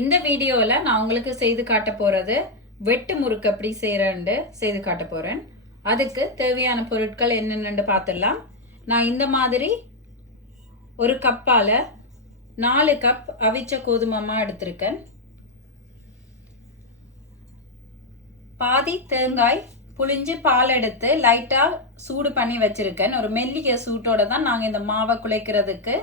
இந்த வீடியோவில் நான் உங்களுக்கு செய்து காட்ட போகிறது வெட்டு முறுக்கு எப்படி செய்கிறேன்ட்டு செய்து காட்ட போகிறேன் அதுக்கு தேவையான பொருட்கள் என்னென்னு பார்த்துடலாம் நான் இந்த மாதிரி ஒரு கப்பால் நாலு கப் அவிச்ச கோதுமமாக எடுத்திருக்கேன். பாதி தேங்காய் புளிஞ்சு பால் எடுத்து லைட்டாக சூடு பண்ணி வச்சுருக்கேன். ஒரு மெல்லிய சூட்டோட தான் நாங்கள் இந்த மாவை குழைக்கிறதுக்கு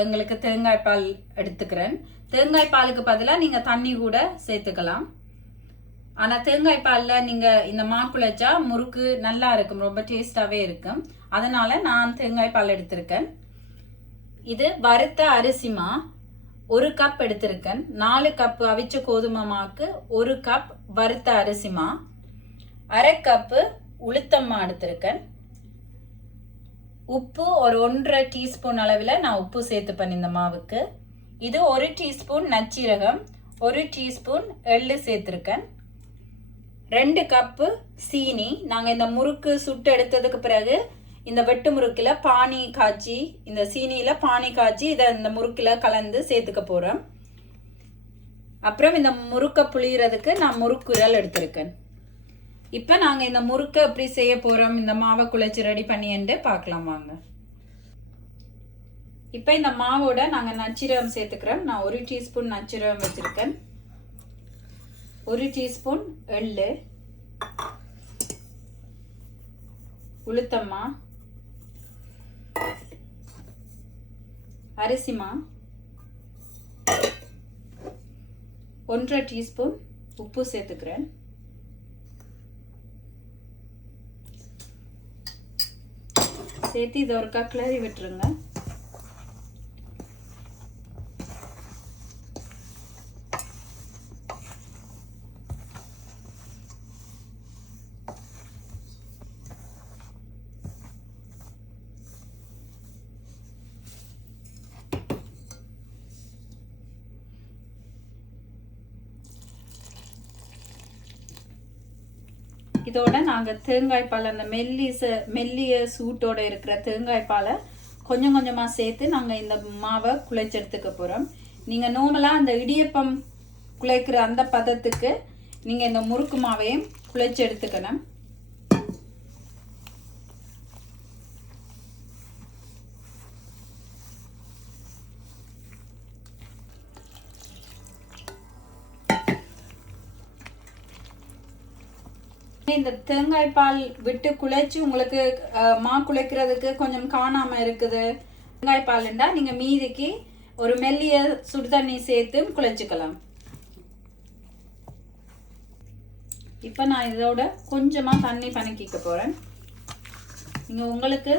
எங்களுக்கு தேங்காய் பால் எடுத்துக்கிறேன். தேங்காய் பாலுக்கு பதிலாக நீங்கள் தண்ணி கூட சேர்த்துக்கலாம். ஆனால் தேங்காய் பாலில் நீங்கள் இந்த மா குழைச்சா முறுக்கு நல்லா இருக்கும் ரொம்ப டேஸ்டாகவே இருக்கும். அதனால் நான் தேங்காய் பால் எடுத்திருக்கேன். இது வறுத்த அரிசிமா ஒரு கப் எடுத்திருக்கேன். நாலு கப் அவிச்ச கோதுமை மாவுக்கு ஒரு கப் வறுத்த அரிசிமா அரை கப்பு உளுத்தம்மா எடுத்திருக்கேன். உப்பு ஒரு ஒன்றரை டீஸ்பூன் அளவில் நான் உப்பு சேர்த்துப்பேன் இந்த மாவுக்கு. இது ஒரு டீஸ்பூன் நச்சீரகம் ஒரு டீஸ்பூன் எள்ளு சேர்த்துருக்கேன். ரெண்டு கப்பு சீனி. நாங்கள் இந்த முறுக்கு சுட்டு எடுத்ததுக்கு பிறகு இந்த வெட்டு முறுக்கில் பானி காய்ச்சி இந்த சீனியில் பானி காய்ச்சி இதை இந்த முறுக்கில் கலந்து சேர்த்துக்க போகிறோம் அப்புறம் இந்த முறுக்கை புளியறதுக்கு நான் முறுக்குரல் எடுத்திருக்கேன். இப்போ நாங்கள் இந்த முறுக்கை எப்படி செய்ய போகிறோம் இந்த மாவை குழைச்சி ரெடி பண்ணிட்டு பார்க்கலாம் வாங்க. இப்போ இந்த மாவோட நாங்கள் நச்சுரகம் சேர்த்துக்கிறோம். நான் ஒரு டீஸ்பூன் நச்சுரகம் வச்சுருக்கேன். ஒரு டீஸ்பூன் எள்ளு உளுத்தம்மா அரிசிமா ஒன்றரை டீஸ்பூன் உப்பு சேர்த்துக்கிறேன். சேர்த்து இதை ஒருக்கா கிளறி விட்டுருங்க. இதோட நாங்கள் தேங்காய் பால் அந்த மெல்லிச மெல்லிய சூட்டோட இருக்கிற தேங்காய் பாலை கொஞ்சம் கொஞ்சமாக சேர்த்து நாங்கள் இந்த மாவை குழைச்சி எடுத்துக்க போகிறோம் நீங்கள் நார்மலாக அந்த இடியப்பம் குழைக்கிற அந்த பதத்துக்கு நீங்கள் இந்த முறுக்கு மாவையும் குழைச்சி இந்த தேங்காய் பால் விட்டு குழைச்சி உங்களுக்கு மா குழைக்கிறதுக்கு கொஞ்சம் காணாம இருக்குது. தேங்காய் பால்ண்டா நீங்க மீதிக்கு ஒரு மெல்லிய சுடுதண்ணி சேர்த்து குழைச்சிக்கலாம். இப்போ நான் இதோட கொஞ்சமா தண்ணி பணக்கிக்க போறேன். நீங்க உங்களுக்கு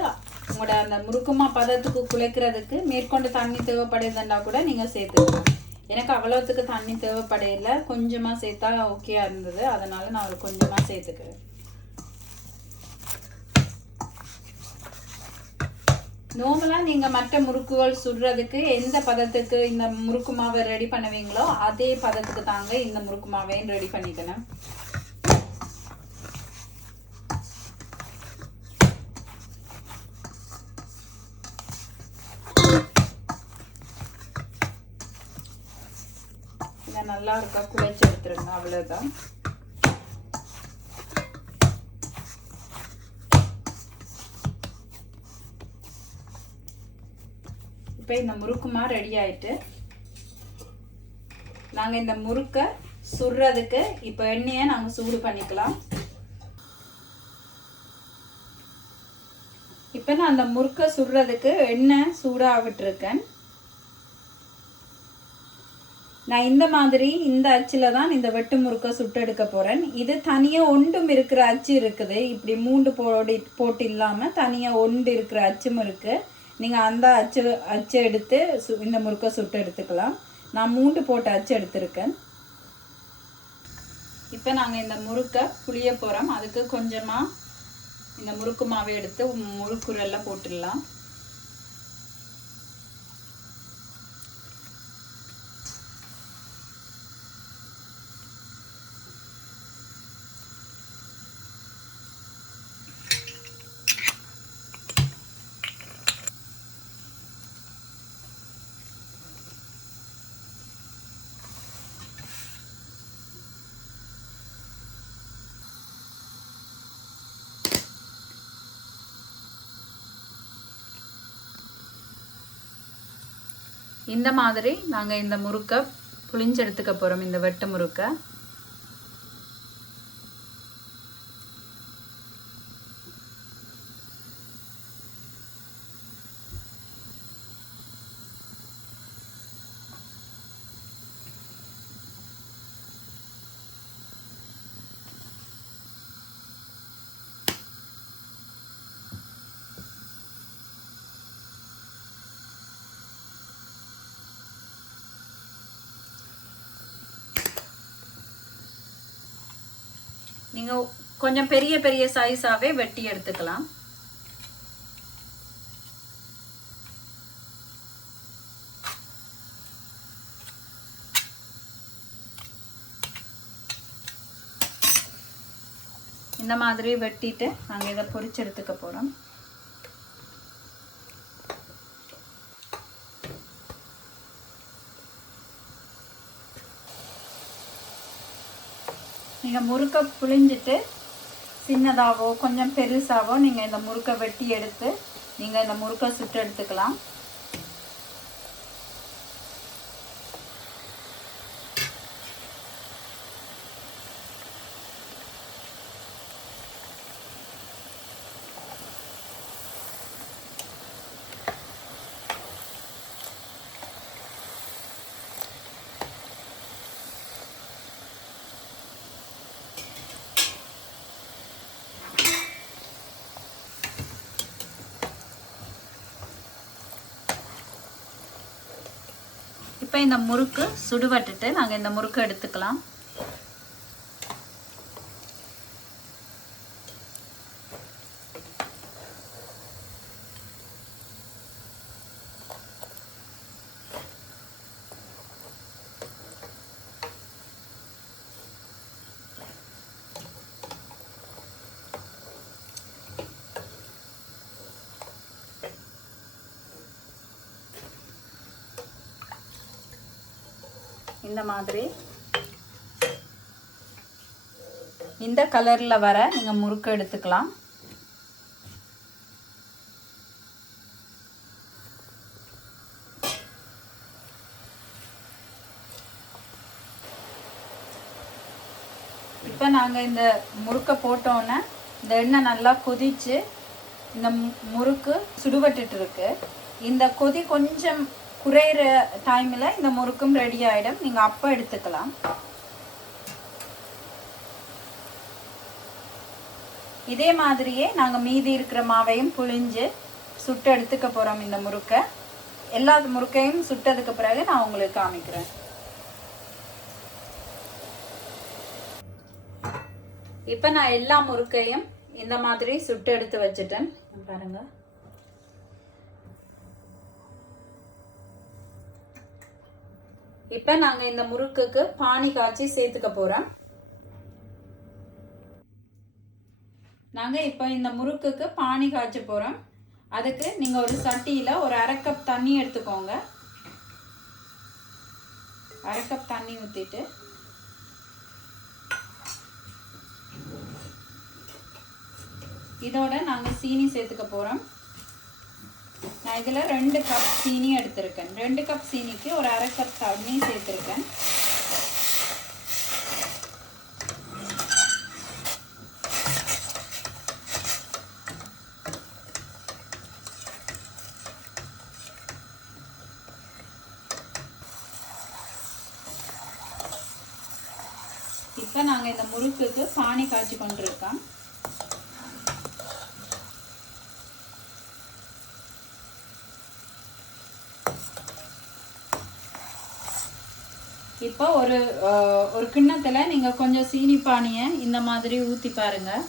உங்களோட அந்த முறுக்குமா பதத்துக்கு குழைக்கிறதுக்கு மேற்கொண்டு தண்ணி தேவைப்படுதுன்னா கூட நீங்க சேர்த்துக்கலாம். எனக்கு அவ்வளோத்துக்கு தண்ணி தேவைப்படையில. கொஞ்சமாக சேர்த்தா ஓகேயா இருந்தது. அதனால நான் ஒரு கொஞ்சமாக சேர்த்துக்கிறேன். நார்மலாக நீங்கள் மற்ற முறுக்குகள் சுடுறதுக்கு எந்த பதத்துக்கு இந்த முறுக்கு மாவை ரெடி பண்ணுவீங்களோ அதே பதத்துக்கு தாங்க இந்த முறுக்கு மாவையும் ரெடி பண்ணிக்கணும் இதை நல்லா இருக்கா குழைச்சி எடுத்துருங்க அவ்வளோதான் இப்போ இந்த முறுக்குமா ரெடி ஆயிட்டு நாங்கள் இந்த முறுக்கை சுடுறதுக்கு இப்போ எண்ணெயை நாங்கள் சூடு பண்ணிக்கலாம். இப்போ நான் அந்த முறுக்கை சுடுறதுக்கு எண்ணெய் சூடாக விட்டுருக்கேன் நான் இந்த மாதிரி இந்த அச்சில் தான் இந்த வெட்டு முறுக்கை சுட்டு எடுக்க போகிறேன் இது தனியாக ஒன்றும் இருக்கிற அச்சு இருக்குது. இப்படி மூண்டு போடி போட்டு இல்லாமல் தனியாக ஒண்டு இருக்கிற அச்சும் இருக்குது நீங்கள் அந்த அச்சு அச்சு எடுத்து சு இந்த முறுக்கை சுட்டு எடுத்துக்கலாம். நான் மூண்டு போட்ட அச்சு எடுத்திருக்கேன். இப்போ நாங்கள் இந்த முறுக்கை புளிய போகிறோம் அதுக்கு கொஞ்சமாக இந்த முறுக்கு மாவை எடுத்து முறுக்குரெல்லாம் போட்டுடலாம். இந்த மாதிரி நாங்கள் இந்த முறுக்கை புளிஞ்செடுத்துக்க போகிறோம் இந்த வெட்டு முறுக்கை. நீங்கள் கொஞ்சம் பெரிய பெரிய சைஸாகவே வெட்டி எடுத்துக்கலாம். இந்த மாதிரி வெட்டிட்டு நாங்கள் இதை பொறிச்செடுத்துக்க போகிறோம் நீங்கள் முறுக்கை புழிஞ்சிட்டு சின்னதாகவோ கொஞ்சம் பெருசாகவோ நீங்கள் இந்த முறுக்கை வெட்டி எடுத்து நீங்கள் இந்த முறுக்கை சுட்டு எடுத்துக்கலாம். இப்போ இந்த முறுக்கு சுடுவட்டுட்டு நாங்கள் இந்த முறுக்கு எடுத்துக்கலாம். இந்த மாதிரி. இந்த கலரில் வர நீங்கள் முறுக்கு எடுத்துக்கலாம். இப்போ நாங்கள் இந்த முறுக்கை போட்டோன்னே இந்த எண்ணெய் நல்லா கொதிச்சு இந்த முறுக்கு சுடுபட்டுருக்கு இருக்கு. இந்த கொதி கொஞ்சம் குறையிற டைமில் இந்த முறுக்கும் ரெடி ஆகிடும் நீங்கள் அப்போ எடுத்துக்கலாம். இதே மாதிரியே நாங்கள் மீதி இருக்கிற மாவையும் புழிஞ்சு சுட்டு எடுத்துக்க போகிறோம் இந்த முறுக்கை. எல்லா முறுக்கையும் சுட்டதுக்கு பிறகு நான் உங்களுக்கு காமிக்கிறேன். இப்போ நான் எல்லா முறுக்கையும் இந்த மாதிரி சுட்டு எடுத்து வச்சுட்டேன். பாருங்கள் இப்போ நாங்கள் இந்த முறுக்குக்கு பானி காய்ச்சி சேர்த்துக்க போகிறோம் நாங்கள் இப்போ இந்த முறுக்குக்கு பானி காய்ச்ச போகிறோம் அதுக்கு நீங்கள் ஒரு சட்டியில் ஒரு அரை கப் தண்ணி எடுத்துக்கோங்க. அரை கப் தண்ணி ஊற்றிட்டு இதோட நாங்கள் சீனி சேர்த்துக்க போகிறோம் நான் இதில் ரெண்டு கப் சீனி எடுத்திருக்கேன். ரெண்டு கப் சீனிக்கு ஒரு அரை கப் தண்ணி சேர்த்துருக்கேன். இப்போ நாங்கள் இந்த முறுக்குக்கு பானி காய்ச்சி கொண்டிருக்கோம். இப்போ ஒரு ஒரு கிண்ணத்தில் நீங்கள் கொஞ்சம் சீனி பானியை இந்த மாதிரி ஊற்றி பாருங்கள்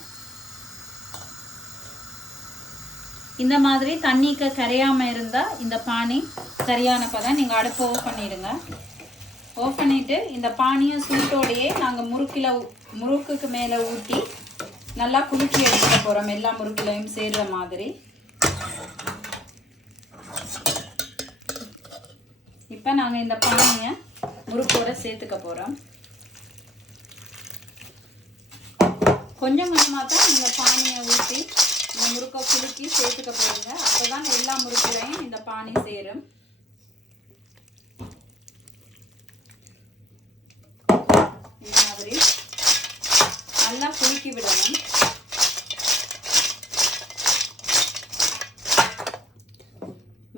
இந்த மாதிரி தண்ணிக்கு கரையாமல் இருந்தால் இந்த பானி சரியான பதம் நீங்கள் அடுப்பை ஓஃப் பண்ணிடுங்க. ஓஃப் பண்ணிவிட்டு இந்த பானியை சூட்டோடையே நாங்கள் முறுக்கில் முறுக்குக்கு மேலே ஊற்றி நல்லா குலுக்கி எடுத்துக்க போகிறோம் எல்லா முறுக்குலையும் சேர்கிற மாதிரி. இப்போ நாங்கள் இந்த பானியை முறுக்கோட சேர்த்துக்க போகிறோம் கொஞ்சம் கொஞ்சமாக தான் இந்த பானியை ஊற்றி இந்த முறுக்கை குலுக்கி சேர்த்துக்க போகிறீங்க அப்போ தான் எல்லா முறுக்குலையும் இந்த பானி சேரும். இந்த மாதிரி நல்லா குலுக்கி விடணும்.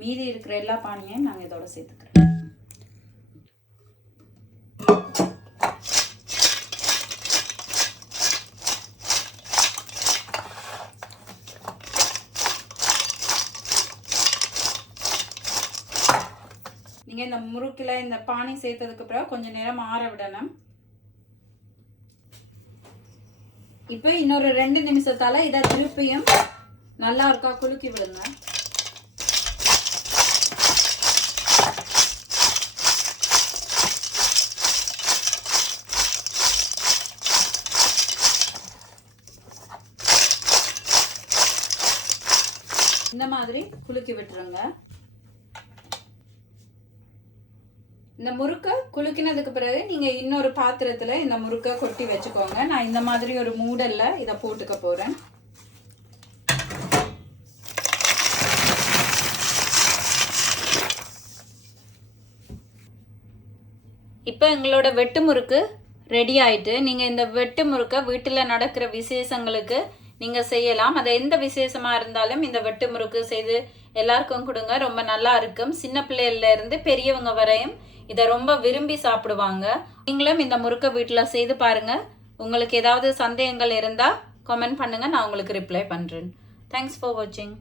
மீதி இருக்கிற எல்லா பானியையும் நாங்கள் இதோட சேர்த்துக்கிறோம். குறுக்கில் இந்த பானி சேர்த்ததுக்கு பிறகு கொஞ்சம் நேரம் ஆற விடணும். இப்போ இன்னொரு ரெண்டு நிமிஷத்தால இதை திருப்பியும் நல்லா இருக்கா குலுக்கி விடுங்க. இந்த மாதிரி குலுக்கி விட்டுருங்க. இந்த முறுக்கை குலுக்கினதுக்கு பிறகு நீங்கள் இன்னொரு பாத்திரத்தில் இந்த முறுக்கை கொட்டி வச்சுக்கோங்க. நான் இந்த மாதிரி ஒரு மூடலில் இதை போட்டுக்க போகிறேன் இப்போ எங்களோட வெட்டு முறுக்கு ரெடி ஆயிட்டு நீங்கள் இந்த வெட்டு முறுக்கை வீட்டில் நடக்கிற விசேஷங்களுக்கு நீங்கள் செய்யலாம். அது எந்த விசேஷமாக இருந்தாலும் இந்த வெட்டு முறுக்கு செய்து எல்லாருக்கும் கொடுங்க. ரொம்ப நல்லா இருக்கும். சின்ன பிள்ளைகள்ல இருந்து பெரியவங்க வரையும் இதை ரொம்ப விரும்பி சாப்பிடுவாங்க. நீங்களும் இந்த முறுக்கை வீட்டில் செய்து பாருங்க. உங்களுக்கு ஏதாவது சந்தேகங்கள் இருந்தால் கமெண்ட் பண்ணுங்க. நான் உங்களுக்கு ரிப்ளை பண்றேன். தேங்க்ஸ் ஃபார் வாட்சிங்